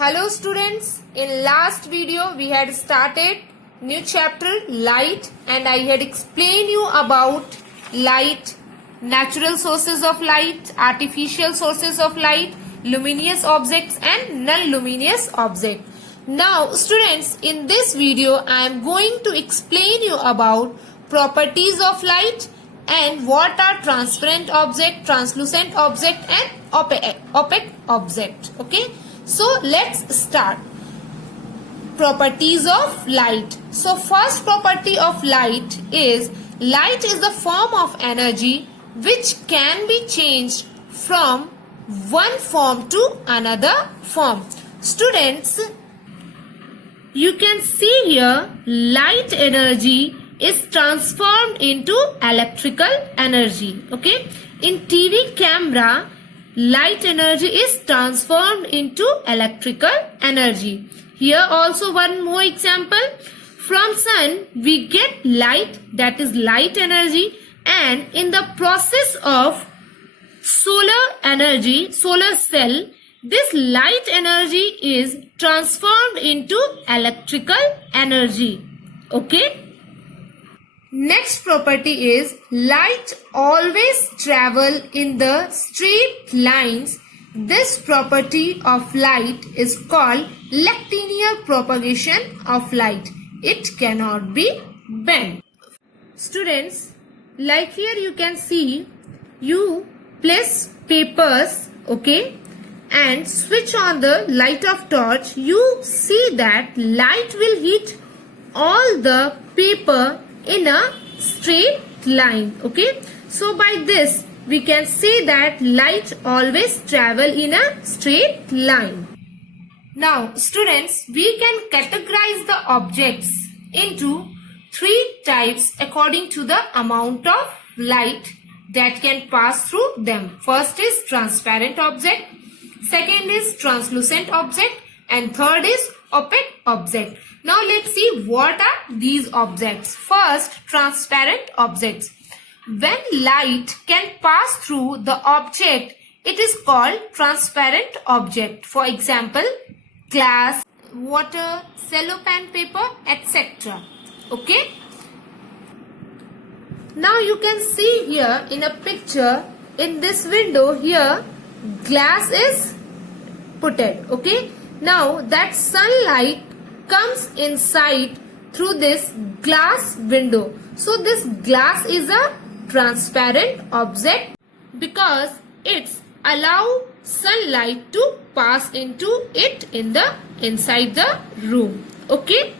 Hello students, in last video we had started new chapter light and I had explained you about light, natural sources of light, artificial sources of light, luminous objects and non-luminous objects. Now students, in this video I am going to explain you about properties of light and what are transparent object, translucent object and opaque object. Okay. So let's start. Properties of light. So first property of light is the form of energy which can be changed from one form to another form. Students, you can see here light energy is transformed into electrical energy. Okay. In TV camera, light energy is transformed into electrical energy. Here also one more example. From sun we get light, that is light energy, and in the process of solar energy, solar cell, this light energy is transformed into electrical energy. Okay. Next property is light always travel in the straight lines. This property of light is called linear propagation of light. It cannot be bent. Students, like here you can see, you place papers, okay, and switch on the light of torch. You see that light will hit all the paper in a straight line. Okay, so by this we can say that light always travel in a straight line. Now students, we can categorize the objects into three types according to the amount of light that can pass through them. First is transparent object, second is translucent object, and third is opaque object. Now let's see what are these objects. First, transparent objects. When light can pass through the object, it is called transparent object. For example, glass, water, cellophane paper, etc. Okay. Now you can see here in a picture, in this window here, glass is putted. Okay. Now that sunlight comes inside through this glass window. So this glass is a transparent object because it's allow sunlight to pass into it in the inside the room. Okay.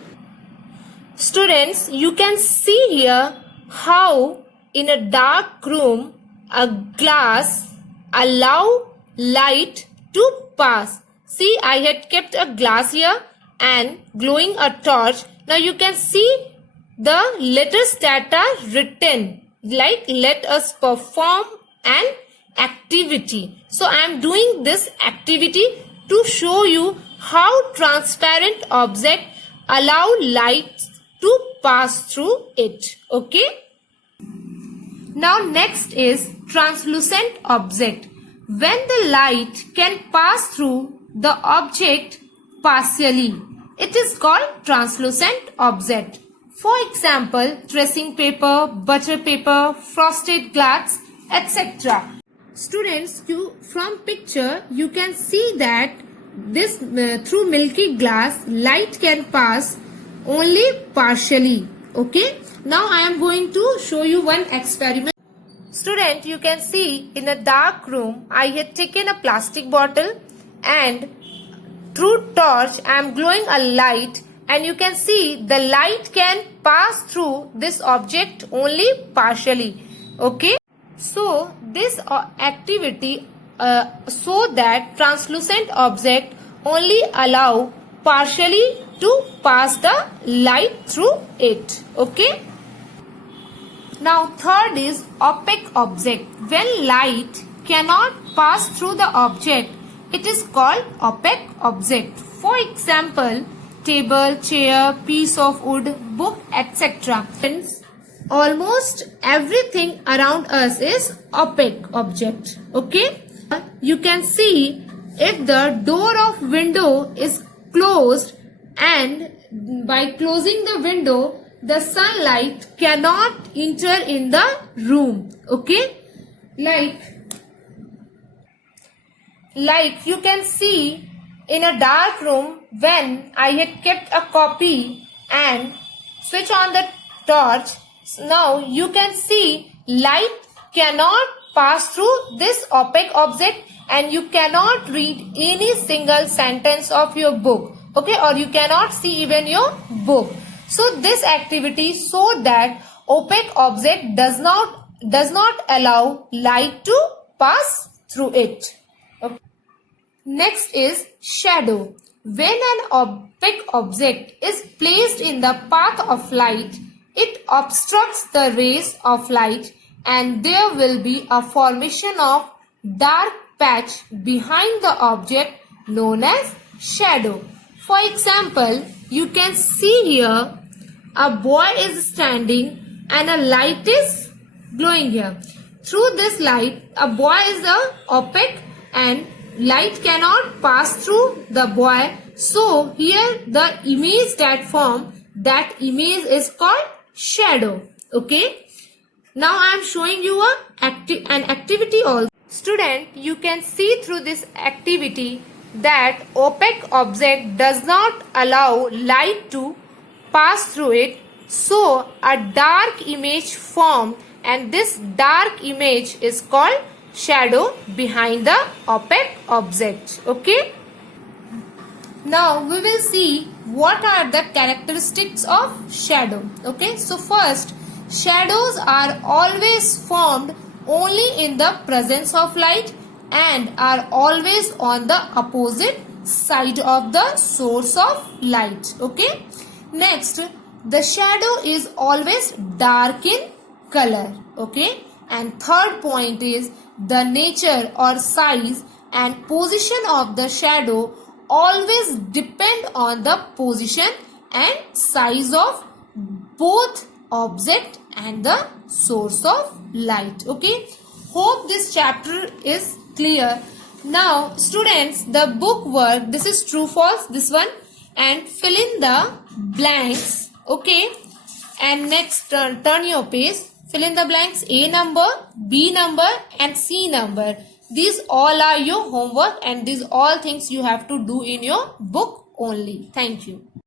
Students, you can see here how in a dark room a glass allow light to pass. See, I had kept a glass here and glowing a torch. Now you can see the letters that are written, like let us perform an activity. So I am doing this activity to show you how transparent object allow light to pass through it. Okay. Now next is translucent object. When the light can pass through the object partially, it is called translucent object. For example, tracing paper, butter paper, frosted glass, etc. Students, from picture you can see that this through milky glass light can pass only partially. Okay. Now I am going to show you one experiment. Student, you can see in a dark room I had taken a plastic bottle and through torch I am glowing a light, and you can see the light can pass through this object only partially. Okay. So this activity so that translucent object only allow partially to pass the light through it. Okay. Now third is opaque object. When light cannot pass through the object, it is called opaque object. For example, table, chair, piece of wood, book, etc. Almost everything around us is opaque object. Okay. You can see if the door of window is closed and by closing the window, the sunlight cannot enter in the room. Okay, like you can see in a dark room, when I had kept a copy and switch on the torch, now you can see light cannot pass through this opaque object and you cannot read any single sentence of your book. Okay, or you cannot see even your book. So this activity so that opaque object does not allow light to pass through it. Okay. Next is shadow. When an opaque object is placed in the path of light, it obstructs the rays of light and there will be a formation of dark patch behind the object known as shadow. For example, you can see here a boy is standing and a light is glowing here. Through this light, a boy is opaque and light cannot pass through the boy. So here the image that form, that image is called shadow. Okay. Now I am showing you an activity also. Student, you can see through this activity that opaque object does not allow light to pass through it. So a dark image formed and this dark image is called shadow behind the opaque object. Okay. Now we will see what are the characteristics of shadow. Okay. So first, shadows are always formed only in the presence of light and are always on the opposite side of the source of light. Okay. Next, the shadow is always dark in color. Okay. And third point is the nature or size and position of the shadow always depend on the position and size of both object and the source of light. Okay. Hope this chapter is clear. Now students, the book work, this is true false, this one, and fill in the blanks. Okay. And next turn your page. Fill in the blanks A number, B number and C number. These all are your homework and these all things you have to do in your book only. Thank you.